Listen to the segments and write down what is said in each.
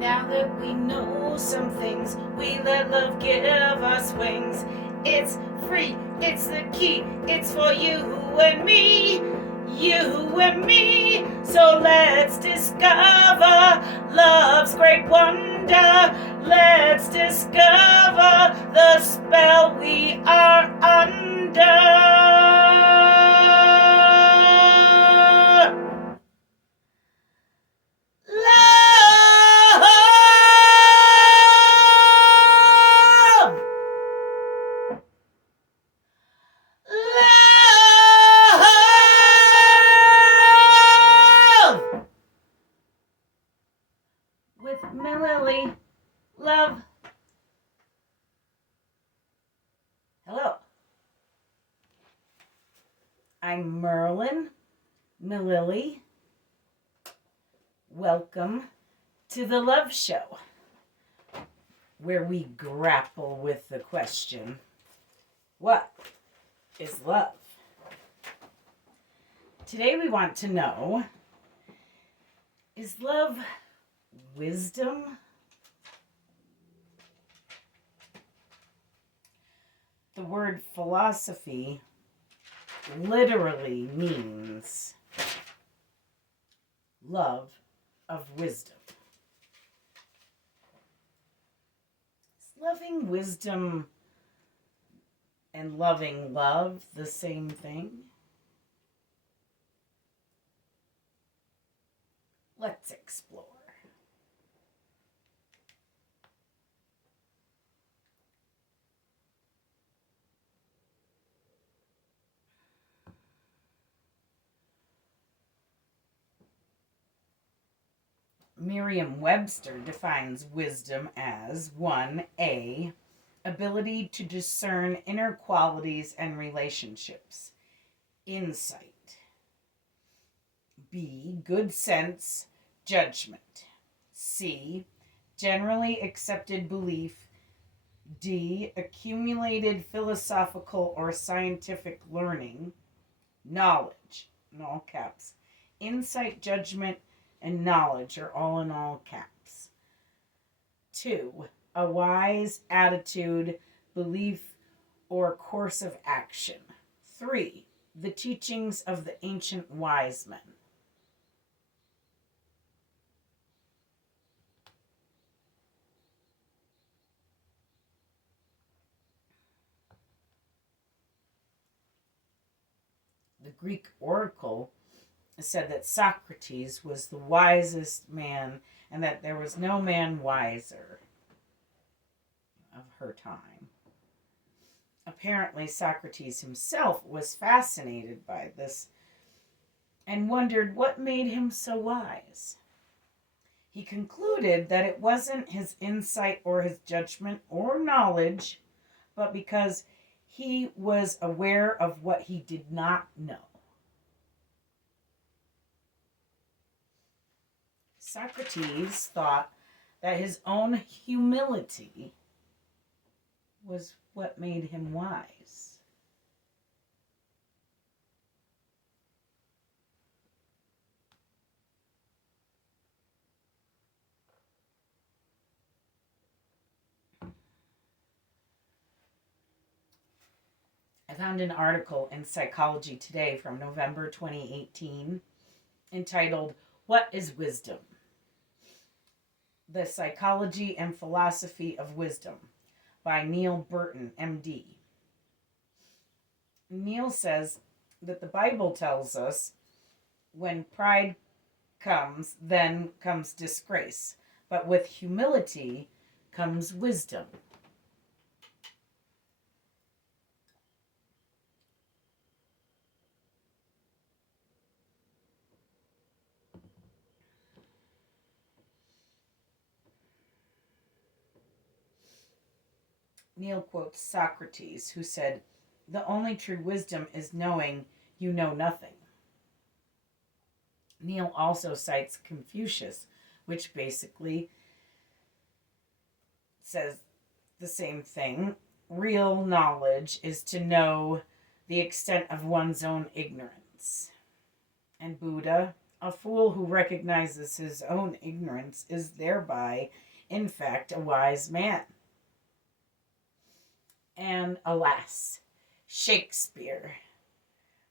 Now that we know some things, we let love give us wings. It's free, it's the key, it's for you and me, you and me. So let's discover love's great wonder. Let's discover the spell we are under. Love! Love! With Mililli. Love. Hello. I'm Merlin. Mililli. Welcome to the Love Show, where we grapple with the question, what is love? Today we want to know, is love wisdom? The word philosophy literally means love of wisdom. Is loving wisdom and loving love the same thing? Let's explore. Merriam-Webster defines wisdom as 1A, ability to discern inner qualities and relationships. Insight. B, good sense, judgment. C, generally accepted belief. D, accumulated philosophical or scientific learning. Knowledge, in all caps. Insight, judgment, and knowledge are all in all caps. 2, a wise attitude, belief, or course of action. 3, the teachings of the ancient wise men. The Greek oracle said that Socrates was the wisest man and that there was no man wiser of her time. Apparently, Socrates himself was fascinated by this and wondered what made him so wise. He concluded that it wasn't his insight or his judgment or knowledge, but because he was aware of what he did not know. Socrates thought that his own humility was what made him wise. I found an article in Psychology Today from November 2018 entitled, "What is Wisdom? The Psychology and Philosophy of Wisdom" by Neil Burton, MD. Neil says that the Bible tells us when pride comes, then comes disgrace. But with humility comes wisdom. Neil quotes Socrates, who said, "The only true wisdom is knowing you know nothing." Neil also cites Confucius, which basically says the same thing. Real knowledge is to know the extent of one's own ignorance. And Buddha A fool who recognizes his own ignorance is thereby, in fact, a wise man. And alas, Shakespeare.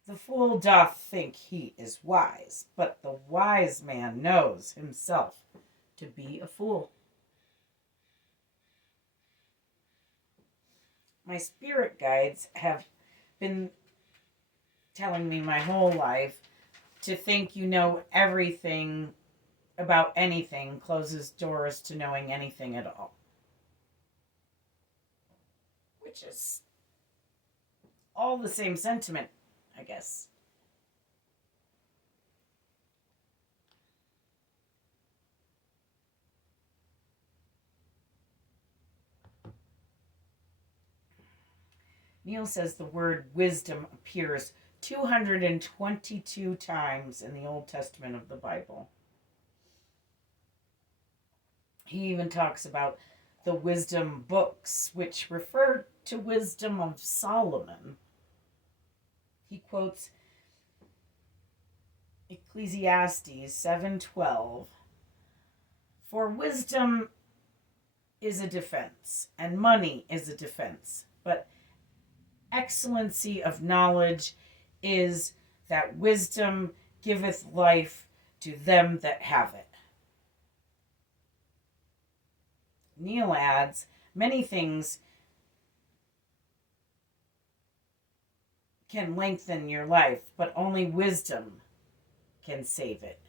The fool doth think he is wise, but the wise man knows himself to be a fool. My spirit guides have been telling me my whole life to think you know everything about anything closes doors to knowing anything at all. Which is all the same sentiment, I guess. Neil says the word wisdom appears 222 times in the Old Testament of the Bible. He even talks about the wisdom books, which refer to wisdom of Solomon. He quotes Ecclesiastes 7:12. For wisdom is a defense, and money is a defense, but excellency of knowledge is that wisdom giveth life to them that have it. Neil adds, many things can lengthen your life, but only wisdom can save it.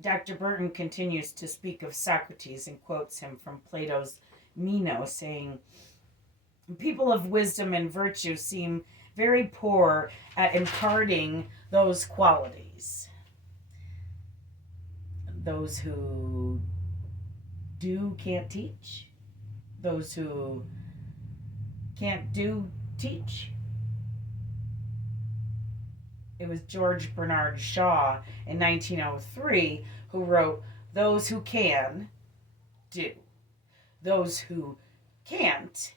Dr. Burton continues to speak of Socrates and quotes him from Plato's Meno, saying, people of wisdom and virtue seem very poor at imparting those qualities. Those who do can't teach. Those who can't do teach. It was George Bernard Shaw in 1903 who wrote, those who can, do. Those who can't,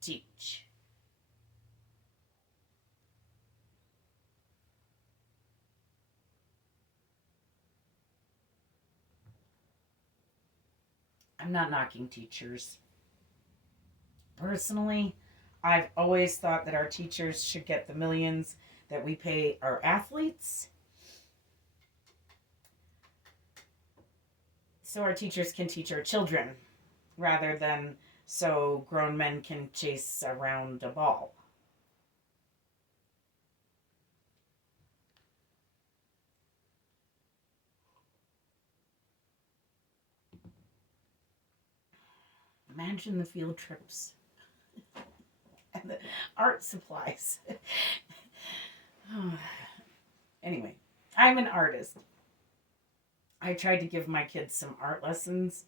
teach. I'm not knocking teachers. Personally, I've always thought that our teachers should get the millions that we pay our athletes, so our teachers can teach our children rather than so grown men can chase around a ball. Imagine the field trips and the art supplies. Anyway, I'm an artist. I tried to give my kids some art lessons.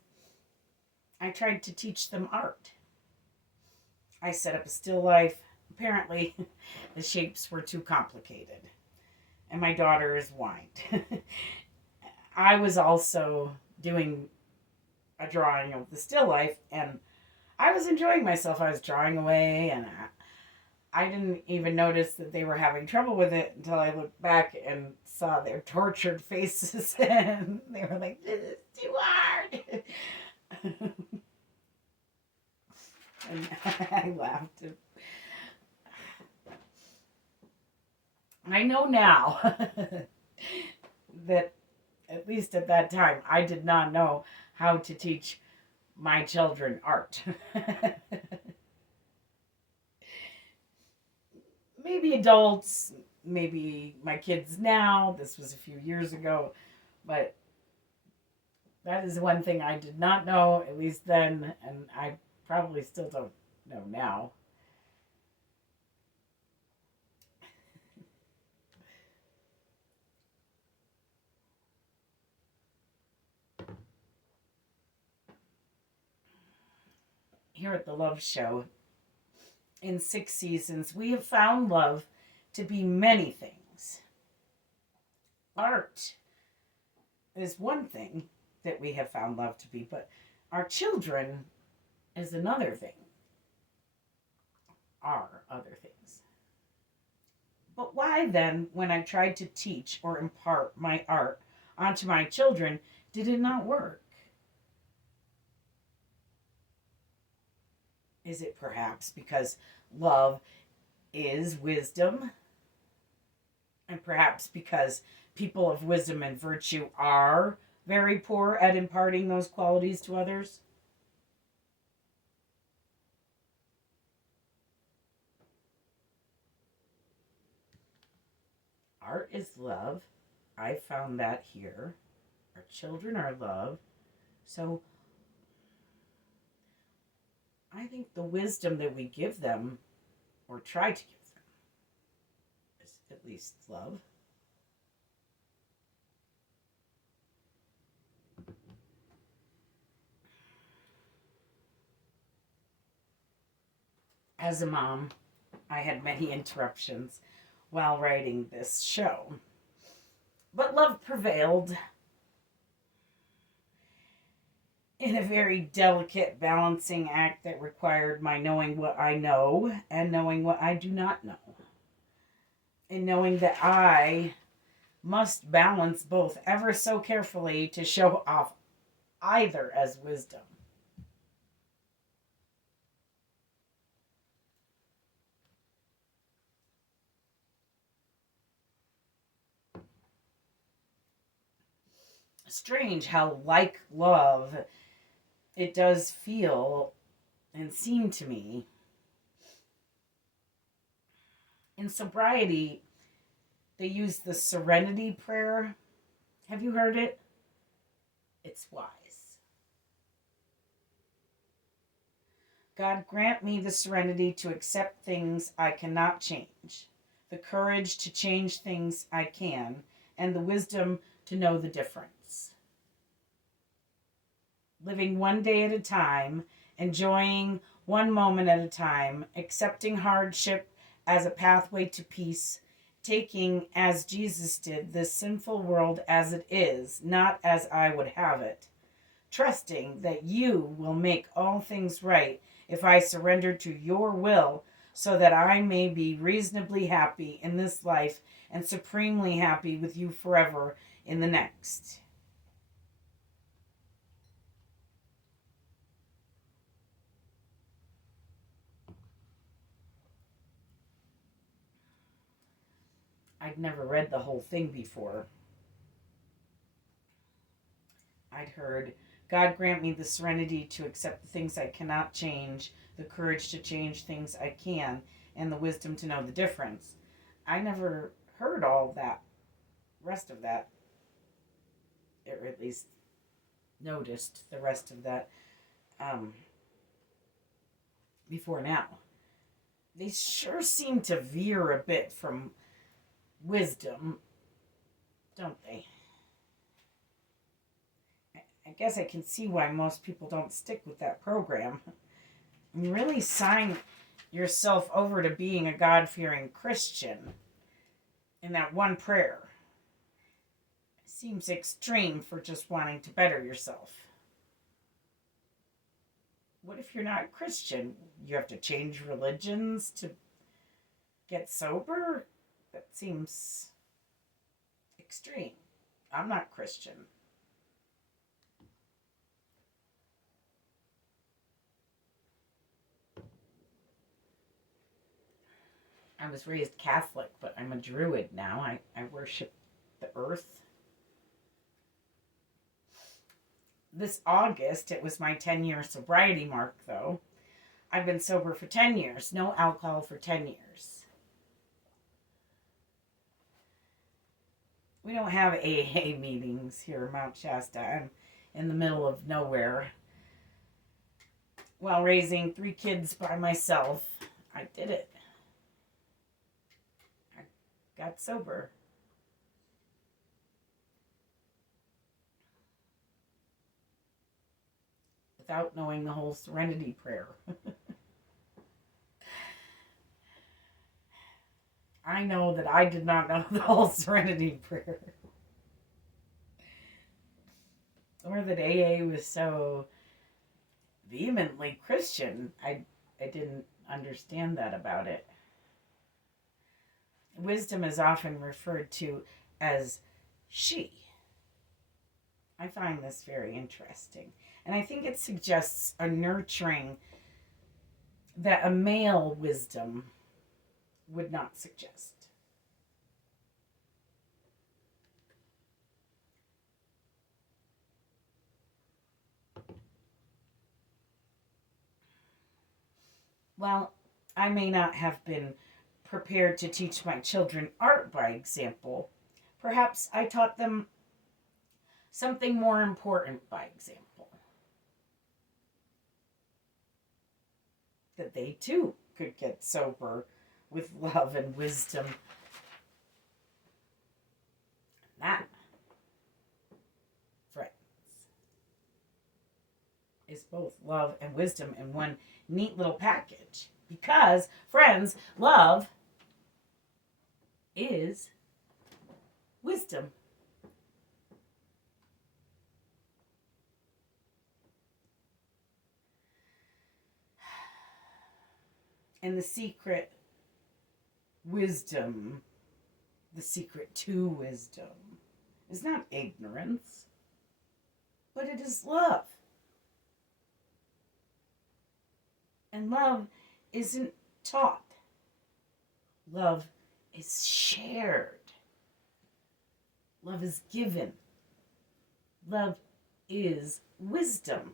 I tried to teach them art. I set up a still life. Apparently, the shapes were too complicated. And my daughters whined. I was also doing a drawing of the still life, and I was enjoying myself. I was drawing away, and I didn't even notice that they were having trouble with it until I looked back and saw their tortured faces, and they were like, this is too hard. And I laughed. I know now that, at least at that time, I did not know how to teach my children art. Maybe adults, maybe my kids now. This was a few years ago, but that is one thing I did not know, at least then, and I probably still don't know now. Here at the Love Show, in 6 seasons, we have found love to be many things. Art is one thing that we have found love to be, but Our children is another thing. Are other things. But why then, when I tried to teach or impart my art onto my children, did it not work? Is it perhaps because love is wisdom? And perhaps because people of wisdom and virtue are very poor at imparting those qualities to others? Art is love. I found that here. Our children are love. So I think the wisdom that we give them, or try to give them, is at least love. As a mom, I had many interruptions while writing this show. But love prevailed in a very delicate balancing act that required my knowing what I know and knowing what I do not know. And knowing that I must balance both ever so carefully to show off either as wisdom. Strange how, like love, it does feel and seem to me. In sobriety, they use the serenity prayer. Have you heard it? It's wise. God, grant me the serenity to accept things I cannot change, the courage to change things I can, and the wisdom to know the difference. Living one day at a time, enjoying one moment at a time, accepting hardship as a pathway to peace, taking, as Jesus did, this sinful world as it is, not as I would have it, trusting that you will make all things right if I surrender to your will, so that I may be reasonably happy in this life and supremely happy with you forever in the next. I'd never read the whole thing before. I'd heard, God grant me the serenity to accept the things I cannot change, the courage to change things I can, and the wisdom to know the difference. I never heard all that, rest of that, or at least noticed the rest of that um, before now. They sure seem to veer a bit from wisdom, don't they? I guess I can see why most people don't stick with that program. You really sign yourself over to being a God-fearing Christian in that one prayer. It seems extreme for just wanting to better yourself. What if you're not Christian? You have to change religions to get sober? That seems extreme. I'm not Christian. I was raised Catholic, but I'm a Druid now. I worship the earth. This August, it was my 10-year sobriety mark, though. I've been sober for 10 years. No alcohol for 10 years. We don't have AA meetings here in Mount Shasta. I'm in the middle of nowhere. While raising 3 kids by myself, I did it. I got sober. Without knowing the whole serenity prayer. I know that I did not know the whole serenity prayer. Or that AA was so vehemently Christian. I didn't understand that about it. Wisdom is often referred to as she. I find this very interesting. And I think it suggests a nurturing that a male wisdom would not suggest. Well, I may not have been prepared to teach my children art by example. Perhaps I taught them something more important by example. That they too could get sober with love and wisdom. That, friends, is both love and wisdom in one neat little package. Because, friends, love is wisdom. And the secret wisdom, the secret to wisdom, is not ignorance, but it is love. And love isn't taught. Love is shared. Love is given. Love is wisdom.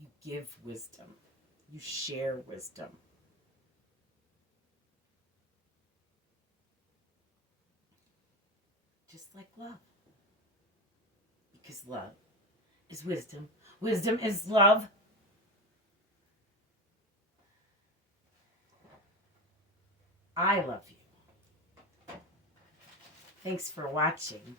You give wisdom. You share wisdom. Just like love. Because love is wisdom. Wisdom is love. I love you. Thanks for watching.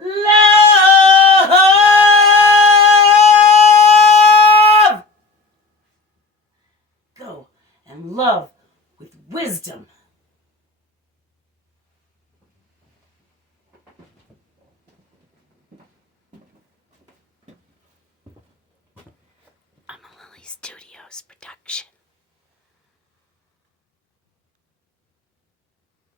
Love! Go and love with wisdom. A Mililli Studios production.